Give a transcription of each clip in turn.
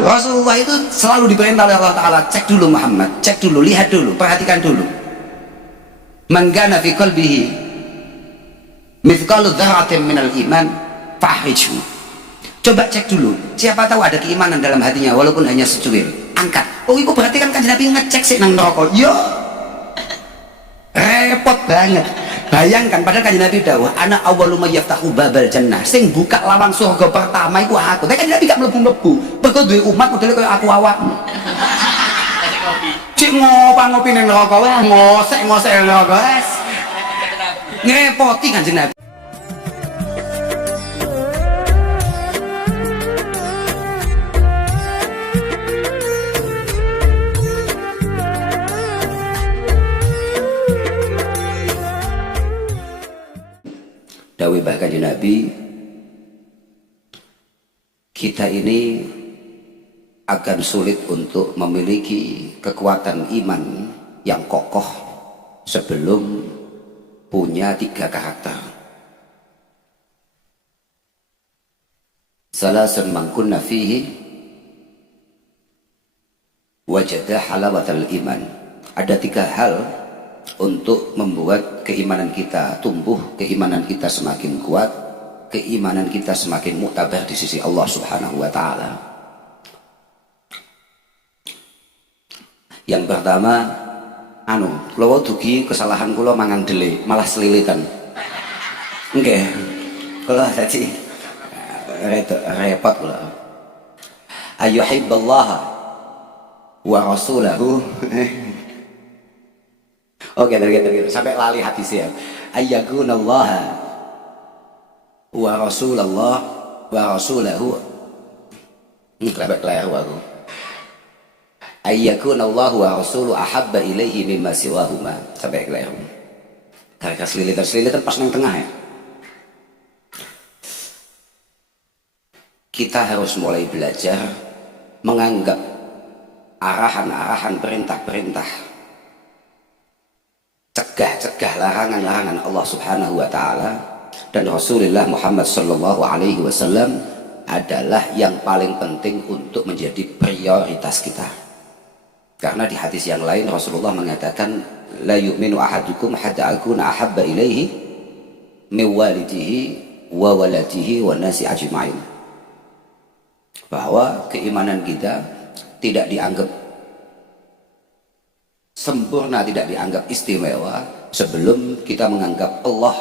Rasulullah itu selalu diperintah oleh Allah Ta'ala, cek dulu Muhammad, cek dulu, lihat dulu, perhatikan dulu. Man kana fi qalbihi mithqalu dzarratin minal iman fahrijhu. Coba cek dulu, siapa tahu ada keimanan dalam hatinya walaupun hanya secuil, angkat. Oh itu berarti kan Kanjeng Nabi ngecek sih nang neraka. Yo repot banget. Bayangkan padahal Kanjeng Nabi dawuh ana awwalu may yaftahu babal jannah, sing buka lawang surga pertama iku aku. Tapi Kanjeng Nabi gak mlebu-mlebu. Mergo duwe umat modele kaya aku awakmu. Cik ngopi ning neraka wae, ngosek-ngosek neraka wes. Ngrepoti Kanjeng Nabi. Dawuh Mbah Kanjeng Nabi, kita ini akan sulit untuk memiliki kekuatan iman yang kokoh sebelum punya 3 karakter. Salasun man kunna fihi wajada halawatal iman. Ada 3 hal untuk membuat keimanan kita tumbuh, keimanan kita semakin kuat, keimanan kita semakin muktabar di sisi Allah Subhanahu wa Ta'ala. Yang pertama, kula dugi kesalahan kula mangan dele, malah selilitan. Nggih. Kula dadi repot kula. Ayyuhibballaha wa rasulahu. Oke, gitu. Sampai lali hadis ya. Ayyakunallaha wa rasulallah wa rasulahu. Keleru aku. Ayyakunallahu wa rasuluhu ahabba ilaihi mimma siwahuma. Sampai keleru. Karena selilitan pas nang tengah ya. Kita harus mulai belajar menganggap arahan-arahan perintah-perintah, cegah larangan-larangan Allah Subhanahu wa Ta'ala dan Rasulullah Muhammad sallallahu alaihi wasallam adalah yang paling penting untuk menjadi prioritas kita. Karena di hadis yang lain Rasulullah mengatakan la yu'minu ahadukum hatta akuna ahabba ilaihi min walidihi wa waladihi wa nasi ajma'in. Bahwa keimanan kita tidak dianggap sempurna, tidak dianggap istimewa sebelum kita menganggap Allah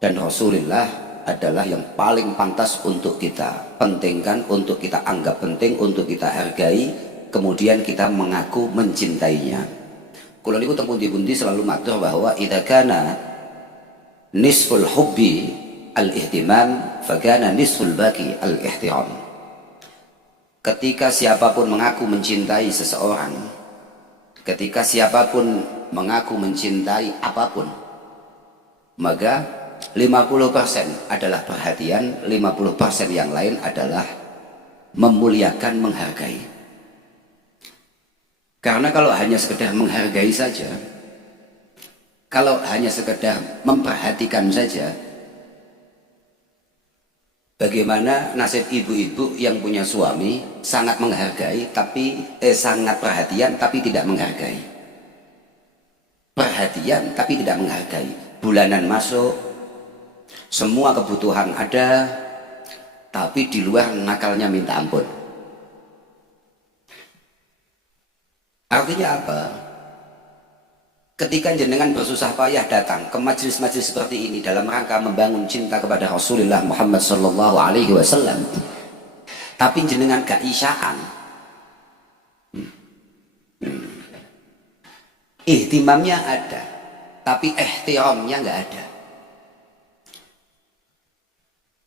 dan Rasulullah adalah yang paling pantas untuk kita pentingkan, untuk kita anggap penting, untuk kita hargai, kemudian kita mengaku mencintainya. Kula niku teng pundi-pundi selalu matur bahwa idza kana nisful hubbi al-ihtimam fa kana nisful baqi al-ihtiram. Ketika siapapun mengaku mencintai seseorang, ketika siapapun mengaku mencintai apapun, maka 50% adalah perhatian, 50% yang lain adalah memuliakan, menghargai. Karena kalau hanya sekedar menghargai saja, kalau hanya sekedar memperhatikan saja, bagaimana nasib ibu-ibu yang punya suami sangat menghargai tapi sangat perhatian tapi tidak menghargai. Perhatian tapi tidak menghargai. Bulanan masuk, semua kebutuhan ada, tapi di luar nakalnya minta ampun. Artinya apa? Ketika jenengan bersusah payah datang ke majelis-majelis seperti ini dalam rangka membangun cinta kepada Rasulullah Muhammad sallallahu alaihi wasallam, tapi jenengan gak isyaan, ihtimamnya ada, tapi ihtiramnya gak ada.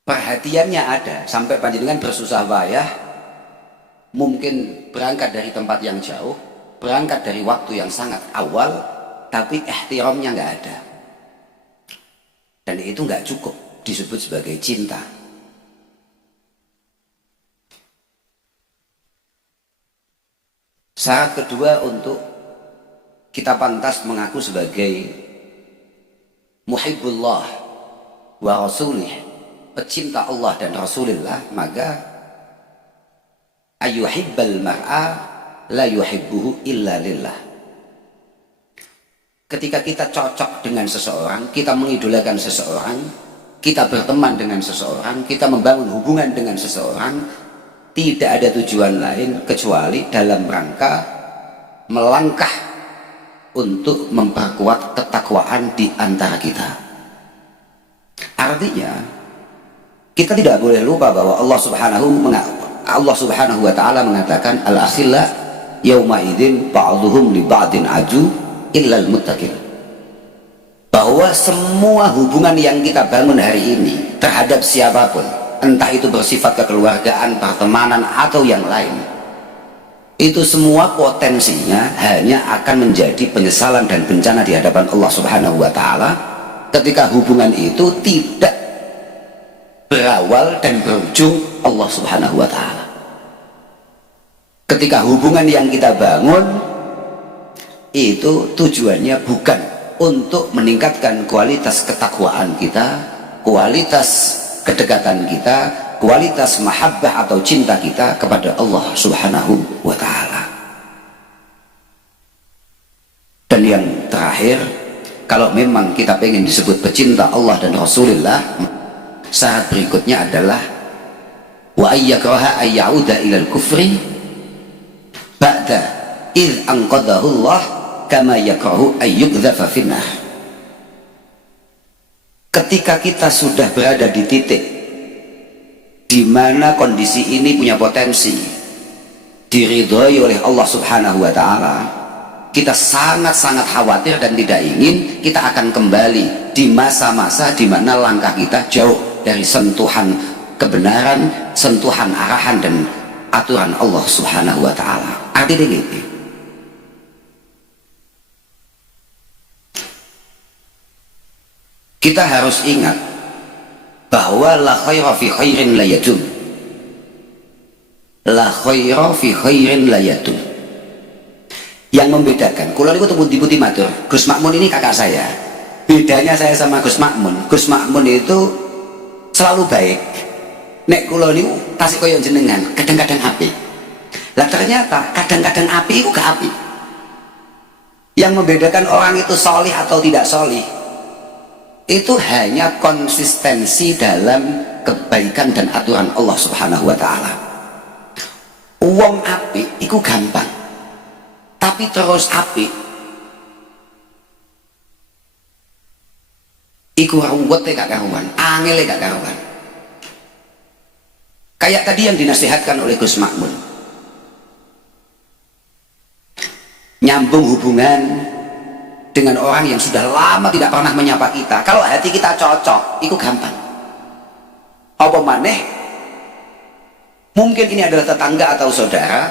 Perhatiannya ada, sampai panjenengan bersusah payah, mungkin berangkat dari tempat yang jauh, berangkat dari waktu yang sangat awal, tapi ihtiramnya nggak ada, dan itu nggak cukup disebut sebagai cinta. Syarat kedua untuk kita pantas mengaku sebagai muhibbullah wa rasulih, pecinta Allah dan Rasulullah, maka ayuhibbal mar'a la yuhibbuhu illa lillah. Ketika kita cocok dengan seseorang, kita mengidolakan seseorang, kita berteman dengan seseorang, kita membangun hubungan dengan seseorang, tidak ada tujuan lain kecuali dalam rangka melangkah untuk memperkuat ketakwaan di antara kita. Artinya kita tidak boleh lupa bahwa Allah Subhanahu wa ta'ala mengatakan al-akhilla yauma idzin ba'dhum li ba'din aju illal muttaqin, bahwa semua hubungan yang kita bangun hari ini terhadap siapapun, entah itu bersifat kekeluargaan, pertemanan atau yang lain, itu semua potensinya hanya akan menjadi penyesalan dan bencana di hadapan Allah Subhanahu wa ta'ala ketika hubungan itu tidak berawal dan berujung Allah Subhanahu wa ta'ala. Ketika hubungan yang kita bangun itu tujuannya bukan untuk meningkatkan kualitas ketakwaan kita, kualitas kedekatan kita, kualitas mahabbah atau cinta kita kepada Allah Subhanahu wa ta'ala. Dan yang terakhir, kalau memang kita pengen disebut pecinta Allah dan Rasulullah, syarat berikutnya adalah wa ayyakraha ayyauda ilal kufri ba'da idh anqadahu Allah kama yakrahu ayyukdhafa finnar. Ketika kita sudah berada di titik di mana kondisi ini punya potensi diridhoi oleh Allah Subhanahu wa ta'ala, kita sangat-sangat khawatir dan tidak ingin kita akan kembali di masa-masa di mana langkah kita jauh dari sentuhan kebenaran, sentuhan arahan dan aturan Allah Subhanahu wa ta'ala. Artinya gitu. Kita harus ingat bahwa la khaira fi khairin la yadum. La khaira fi khairin la yadum. Yang membedakan, kula niku tembung-tembung matur, Gus Makmun ini kakak saya. Bedanya saya sama Gus Makmun itu selalu baik. Nek kula niku tasik koyo jenengan, kadang-kadang apik. Lah ternyata kadang-kadang apik itu gak apik. Yang membedakan orang itu solih atau tidak solih itu hanya konsistensi dalam kebaikan dan aturan Allah Subhanahu wa ta'ala. Wong apik itu gampang, tapi terus apik iku ruwete gak karuan, angele gak karuan. Kayak tadi yang dinasihatkan oleh Gus Makmun, nyambung hubungan dengan orang yang sudah lama tidak pernah menyapa kita. Kalau hati kita cocok, itu gampang. Apa maneh, mungkin ini adalah tetangga atau saudara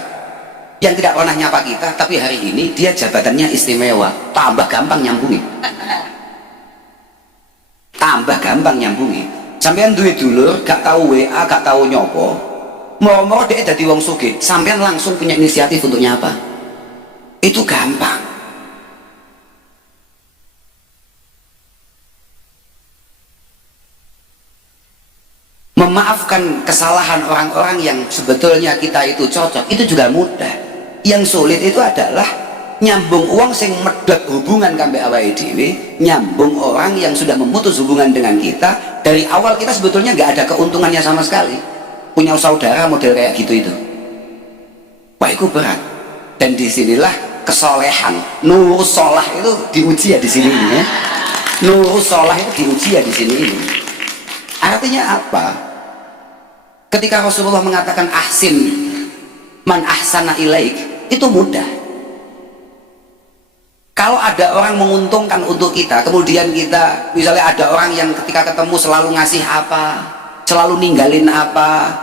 yang tidak pernah nyapa kita, tapi hari ini dia jabatannya istimewa, tambah gampang nyambungi. Tambah gampang nyambungi. Sampean duwe dulur, gak tahu WA, gak tahu nyopo, mau dia jadi wong sugih, sampean langsung punya inisiatif untuk nyapa. Itu gampang. Memaafkan kesalahan orang-orang yang sebetulnya kita itu cocok, itu juga mudah. Yang sulit itu adalah nyambung uang sing medhot hubungan kambe awake dhewe, nyambung orang yang sudah memutus hubungan dengan kita dari awal. Kita sebetulnya nggak ada keuntungannya sama sekali. Punya saudara model kayak gitu itu, wah itu berat. Dan disinilah kesolehan, nurus sholah itu diuji ya di sini ya. Nurus sholah itu diuji ya di sini ini. Artinya apa? Ketika Rasulullah mengatakan ahsin man ahsana ilaik, itu mudah. Kalau ada orang menguntungkan untuk kita, kemudian kita misalnya ada orang yang ketika ketemu selalu ngasih apa, selalu ninggalin apa,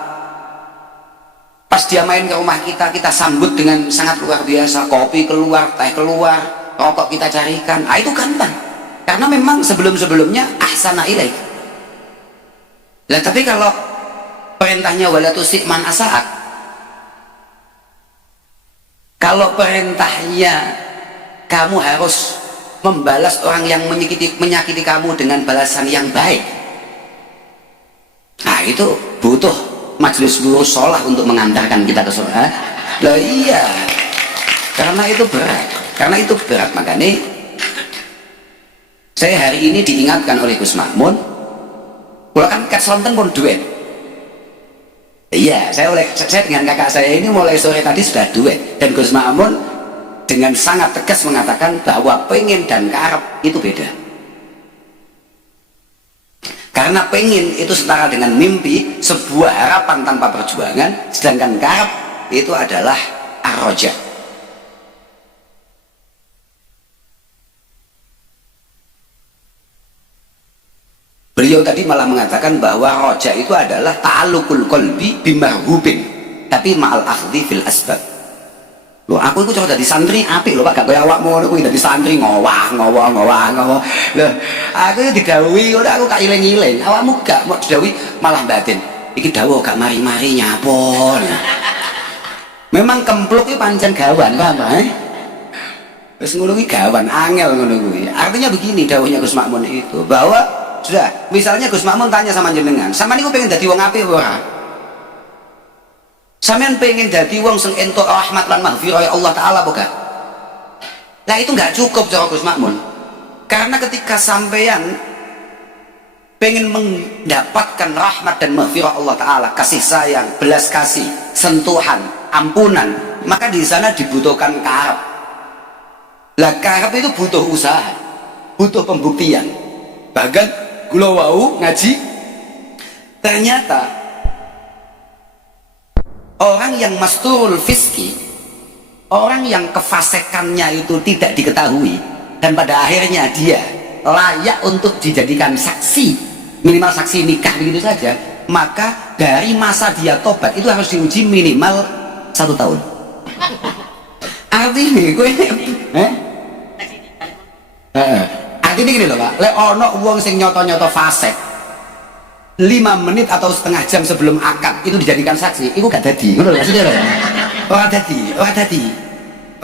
pas dia main ke rumah kita, kita sambut dengan sangat luar biasa, kopi keluar, teh keluar, rokok kita carikan, itu gampang karena memang sebelum-sebelumnya ahsana ilaik. Lah tapi kalau perintahnya wala tusik man asaat, kalau perintahnya kamu harus membalas orang yang menyakiti kamu dengan balasan yang baik, nah itu butuh majelis lurus sholah untuk mengantarkan kita ke surga. Lah iya, karena itu berat, makanya saya hari ini diingatkan oleh Gus Makmun, kalau kan kat Selonten pun duet. Iya, saya dengan kakak saya ini mulai sore tadi sudah duet, dan Gus Makmun dengan sangat tegas mengatakan bahwa pengen dan karep itu beda. Karena pengen itu setara dengan mimpi, sebuah harapan tanpa perjuangan, sedangkan karep itu adalah ar-raja. Beliau tadi malah mengatakan bahwa roja itu adalah ta'alluqul qalbi bimarhubin, tapi ma'al akhdhi fil asbab. Loh, aku itu coba jadi santri apik lho Pak, gak kaya awakmu ngono kuwi dadi santri ngowah. Loh, aku itu didhawuhi ngono aku gak iling-iling. Awakmu gak mau didhawuhi malah batin. Iki dawuh gak mari-mari nyapon. Memang kempluk iki pancen gawan, paham eh? Wis ngono kuwi gawan angel ngono kuwi. Artinya begini dawuhnya Gus Makmun itu, bahwa sudah, misalnya Gus Makmun tanya sama jenengan, sama niku pengen dadi wong apik apa ora? Sampean pengen dadi wong sing entuk rahmat lan maghfirah ya Allah taala apa gak? Lah itu nggak cukup cara Gus Makmun. Karena ketika sampean pengen mendapatkan rahmat dan maghfirah Allah taala, kasih sayang, belas kasih, sentuhan, ampunan, maka di sana dibutuhkan karep. Lah karep itu butuh usaha, butuh pembuktian. Bahkan kula wau ngaji, ternyata orang yang masturul fiski, orang yang kefasekannya itu tidak diketahui, dan pada akhirnya dia layak untuk dijadikan saksi, minimal saksi nikah begitu saja, maka dari masa dia tobat itu harus diuji minimal 1 tahun. Artinya gue artinya gini loh Pak, lek ono wong sing nyoto-nyoto fasek 5 menit atau setengah jam sebelum akad itu dijadikan saksi, itu gak dadi, ngono lho maksudnya lho. Ora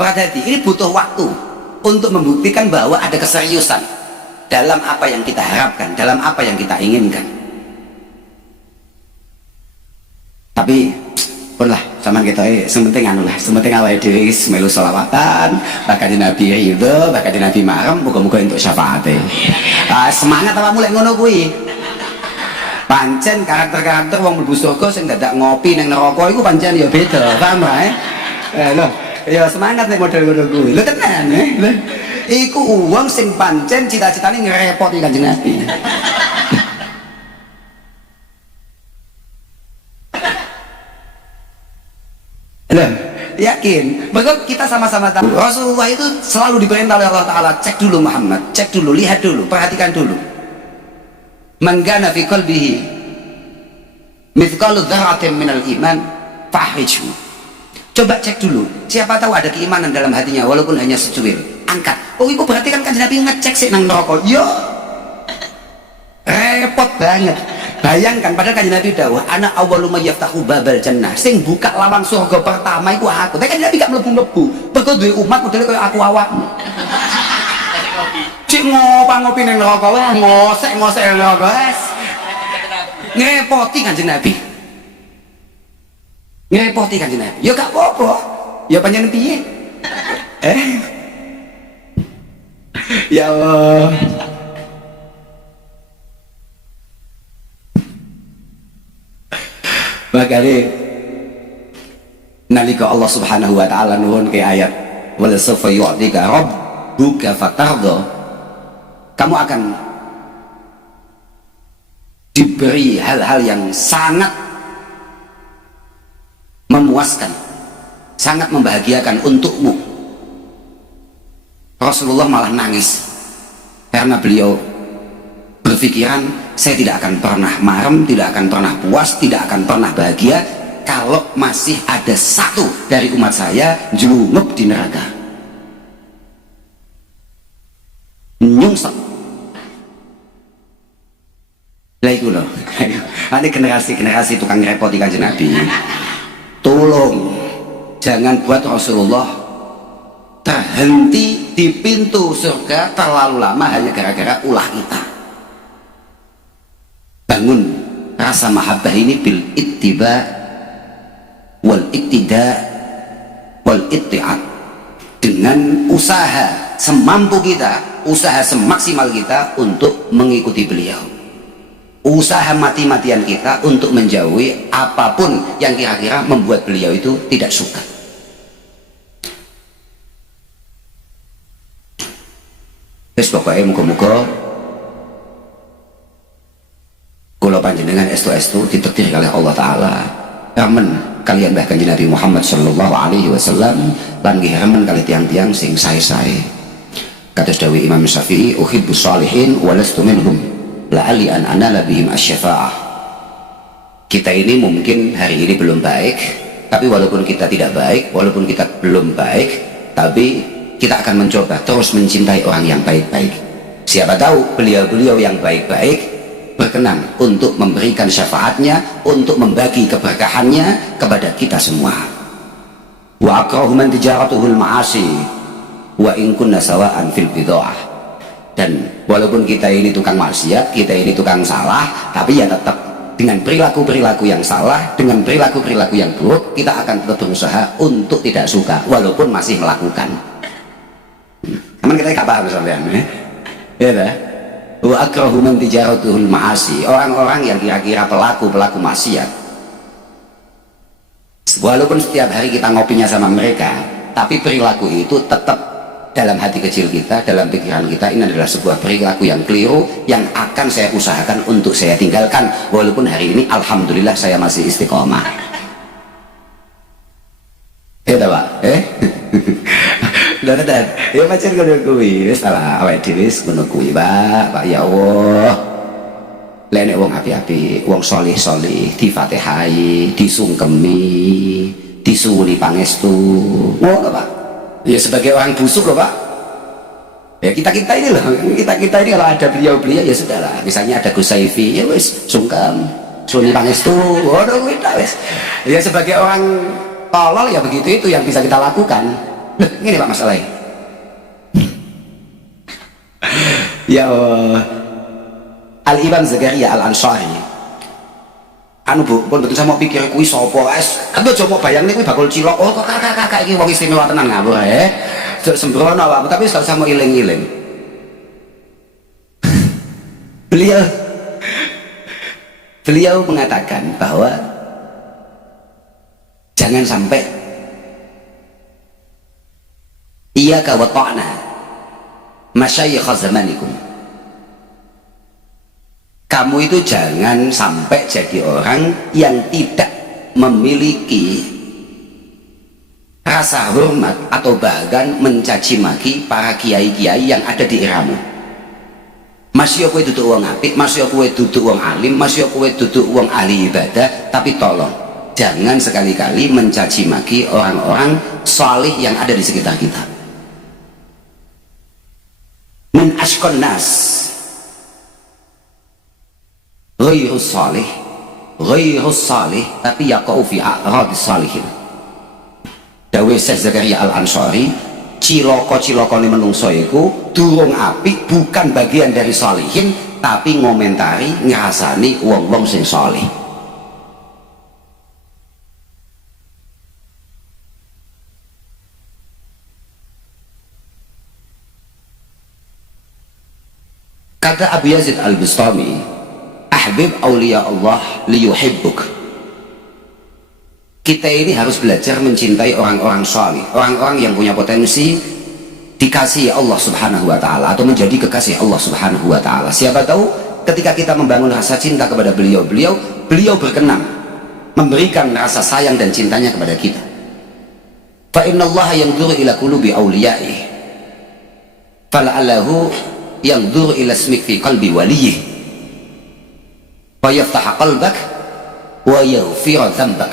dadi. Ini butuh waktu untuk membuktikan bahwa ada keseriusan dalam apa yang kita harapkan, dalam apa yang kita inginkan. Tapi pun lah, zaman kita sementing anu lah, sementing awake dhewe melu selawatan, bakal di Nabi ridho, bakal di Nabi marem, muga-muga entuk syafaate. Semangat apa mulai ngono kuwi. Pancen karakter-karakter wong mlebu surga sing dadak ngopi ning neraka iku pancen ya beda, paham ae? Lho, ya semangat nek model ngono kuwi. Lho tenan lho. Iku wong sing pancen cita-citane ngrepoti Kanjeng Nabi. Loh, yakin? Bahkan kita sama-sama tahu Rasulullah itu selalu diperintah oleh Allah Ta'ala, cek dulu Muhammad, cek dulu, lihat dulu, perhatikan dulu. Man kana fi qalbihi mithqalu dzarratin minal iman fahrijhu. Coba cek dulu, siapa tahu ada keimanan dalam hatinya walaupun hanya secuil. Angkat. Oh, itu berarti kan Kanjeng Nabi ngecek sih nang neraka. Yo. Repot banget. Bayangkan padahal Kanjeng Nabi dawuh, ana awwalu may yaftahu babal jannah. Sing buka lawang surga pertama iku aku. Tapi Kanjeng Nabi gak mlebu-mlebu. Mergo duwe umat modele kaya aku awakmu. Cik ngopi ning neraka wae, ngosek-ngosek ning neraka wes. Ngrepoti Kanjeng Nabi. Ngrepoti Kanjeng Nabi. Ya gak apa-apa. Ya panjenengan piye? Ya Allah. Makanya nalika Allah Subhanahu wa taala nuhun ke ayat wala sawfa yu'tika rabbuka fatardha, kamu akan diberi hal-hal yang sangat memuaskan, sangat membahagiakan untukmu. Rasulullah malah nangis karena beliau berpikiran, saya tidak akan pernah marem, tidak akan pernah puas, tidak akan pernah bahagia kalau masih ada satu dari umat saya jelungup di neraka, nyungsep. Lah iku lho. Ini generasi tukang repoti Kanjeng Nabi. Tolong jangan buat Rasulullah terhenti di pintu surga terlalu lama hanya gara-gara ulah kita. Bangun rasa mahabbah ini bil ittiba wal iktida wal itti'at, dengan usaha semampu kita, usaha semaksimal kita untuk mengikuti beliau, usaha mati-matian kita untuk menjauhi apapun yang kira-kira membuat beliau itu tidak suka. Terus pokoknya muka-muka kula panjenengan estu-estu ditakdir oleh Allah Ta'ala ramen kalian bahkan Nabi Muhammad sallallahu alaihi wasallam lan nggih ramen kali tiang-tiang sing sae-sae. Kados dawuh Imam Syafi'i, uhibbus shalihin wa lastu minhum la'alli an anala bihim asy-syafa'ah. Kita ini mungkin hari ini belum baik, tapi walaupun kita tidak baik, walaupun kita belum baik, tapi kita akan mencoba terus mencintai orang yang baik-baik. Siapa tahu beliau-beliau yang baik-baik berkenan untuk memberikan syafaatnya, untuk membagi keberkahannya kepada kita semua. Wa akrahu man tijaratuhul ma'asi wa in kunna sawa'an fil bid'ah. Dan walaupun kita ini tukang maksiat, kita ini tukang salah, tapi ya tetap dengan perilaku-perilaku yang salah, dengan perilaku-perilaku yang buruk, kita akan tetap berusaha untuk tidak suka walaupun masih melakukan. Cuman kita gak paham sampean, ya dah. Wa akrahu man tijaratuhul ma'asi, orang-orang yang kira-kira pelaku-pelaku maksiat, walaupun setiap hari kita ngopinya sama mereka, tapi perilaku itu tetap dalam hati kecil kita, dalam pikiran kita, ini adalah sebuah perilaku yang keliru yang akan saya usahakan untuk saya tinggalkan, walaupun hari ini alhamdulillah saya masih istiqomah. Ya Pak, udah ya macam kau kuwi salah awake dhewe ngono kuwi Pak ya Allah. Lene wong api-api, wong solih-solih difatihai, disungkemi, disuwuni pangestu, ngono Pak. Ya sebagai orang busuk loh Pak, ya kita ini loh, kita ini kalau ada beliau-beliau ya sudahlah, misalnya ada Gus Saifi ya wis sungkem suni pangestu, waduh kita wis ya sebagai orang tolol ya begitu, itu yang bisa kita lakukan. Loh ini Pak masalahnya. Ya Al-Imam Zakaria Al-Ansari anu Bu, pun betul saya mau pikir kuwi sapa es, kan aja mau bayangne kuwi bakul cilok. Oh kok kakak iki wong istimewa tenan ngawur jek sembrono awakmu, tapi gak usah mau iling-iling. Beliau mengatakan bahwa jangan sampai iyyaka wa ta'na masyayikh zamanikum, kamu itu jangan sampai jadi orang yang tidak memiliki rasa hormat atau bahkan mencaci maki para kiai-kiai yang ada di eramu. Masih kowe duduk wong apik, masih kowe duduk wong alim, masih kowe duduk wong ahli ibadah, tapi tolong jangan sekali-kali mencaci maki orang-orang salih yang ada di sekitar kita. Min ashqan nas ghairus salih tapi yaqau fi a'radis salihin. Dawuh Syekh Zakaria Al-Ansari, cilaka-cilakane menungso iku durung apik, bukan bagian dari salihin, tapi ngomentari ngrasani wong-wong sing salih. Kata Abu Yazid Al-Bustami, ahbib awliya Allah liyuhibbuk. Kita ini harus belajar mencintai orang-orang salih, orang-orang yang punya potensi dikasihi Allah Subhanahu wa ta'ala atau menjadi kekasih Allah Subhanahu wa ta'ala. Siapa tahu ketika kita membangun rasa cinta kepada beliau berkenan memberikan rasa sayang dan cintanya kepada kita. Fa innallaha yanzuru ila qulubi awliya'ih fala'allahu yanzuru ila ismik fi qalbi waliyih wa yaftaha qalbak wa yaghfira dzambak.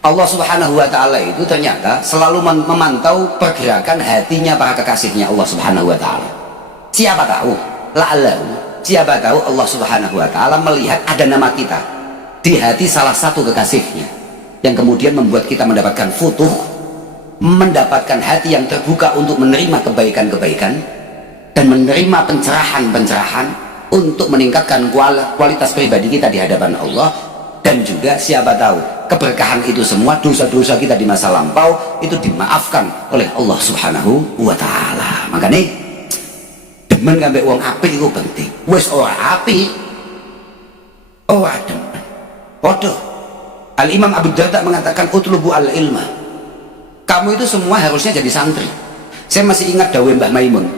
Allah Subhanahu wa ta'ala itu ternyata selalu memantau pergerakan hatinya para kekasihnya Allah Subhanahu wa ta'ala. Siapa tahu, la'allahu, siapa tahu Allah Subhanahu wa ta'ala melihat ada nama kita di hati salah satu kekasihnya, yang kemudian membuat kita mendapatkan futuh, mendapatkan hati yang terbuka untuk menerima kebaikan-kebaikan dan menerima pencerahan-pencerahan untuk meningkatkan kualitas pribadi kita di hadapan Allah. Dan juga siapa tahu keberkahan itu semua, dosa-dosa kita di masa lampau itu dimaafkan oleh Allah Subhanahu wa Ta'ala. Makanya demen ngambek wong apik itu penting. Wes ora apik ora demen podo. Al-Imam Abu Darda mengatakan utlubu al-ilma, kamu itu semua harusnya jadi santri. Saya masih ingat dawuh Mbah Maimun,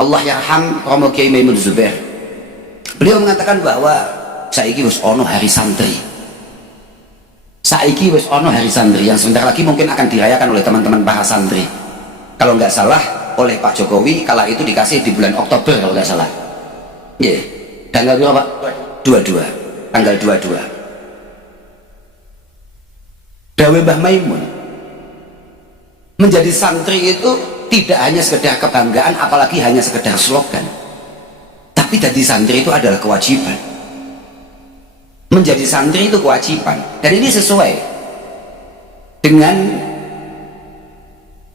Allah yarham Romo Kiai Maimun Zubair. Beliau mengatakan bahwa saiki wis ono hari santri. Saiki wis ono hari santri yang sebentar lagi mungkin akan dirayakan oleh teman-teman para santri. Kalau nggak salah oleh Pak Jokowi kala itu dikasih di bulan Oktober kalau nggak salah. Iya. Tanggal berapa? 22. Tanggal 22. Dawe Mbah Maimun, menjadi santri itu tidak hanya sekedar kebanggaan, apalagi hanya sekedar slogan. Tapi jadi santri itu adalah kewajiban. Menjadi santri itu kewajiban, dan ini sesuai dengan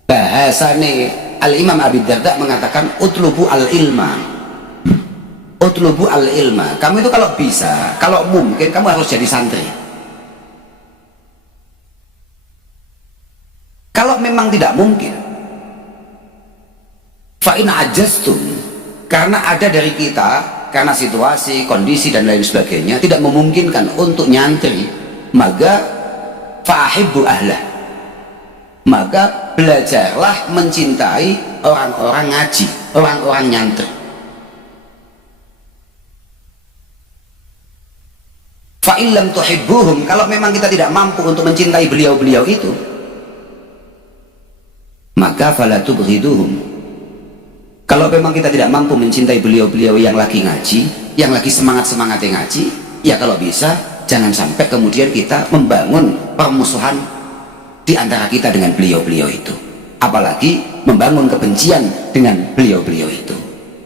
bahasane Al-Imam Abi Darda mengatakan utlubu al-ilma, utlubu al-ilma. Kamu itu kalau bisa, kalau mungkin kamu harus jadi santri. Kalau memang tidak mungkin, fa in ajastum, karena ada dari kita, karena situasi, kondisi dan lain sebagainya tidak memungkinkan untuk nyantri, maka fa'ahibbu ahlah, maka belajarlah mencintai orang-orang ngaji, orang-orang nyantri. Fa'in lam tuhibbuhum, kalau memang kita tidak mampu untuk mencintai beliau-beliau itu, maka fala tubghiduhum. Kalau memang kita tidak mampu mencintai beliau-beliau yang lagi ngaji, yang lagi semangat-semangatnya ngaji, ya kalau bisa jangan sampai kemudian kita membangun permusuhan di antara kita dengan beliau-beliau itu, apalagi membangun kebencian dengan beliau-beliau itu.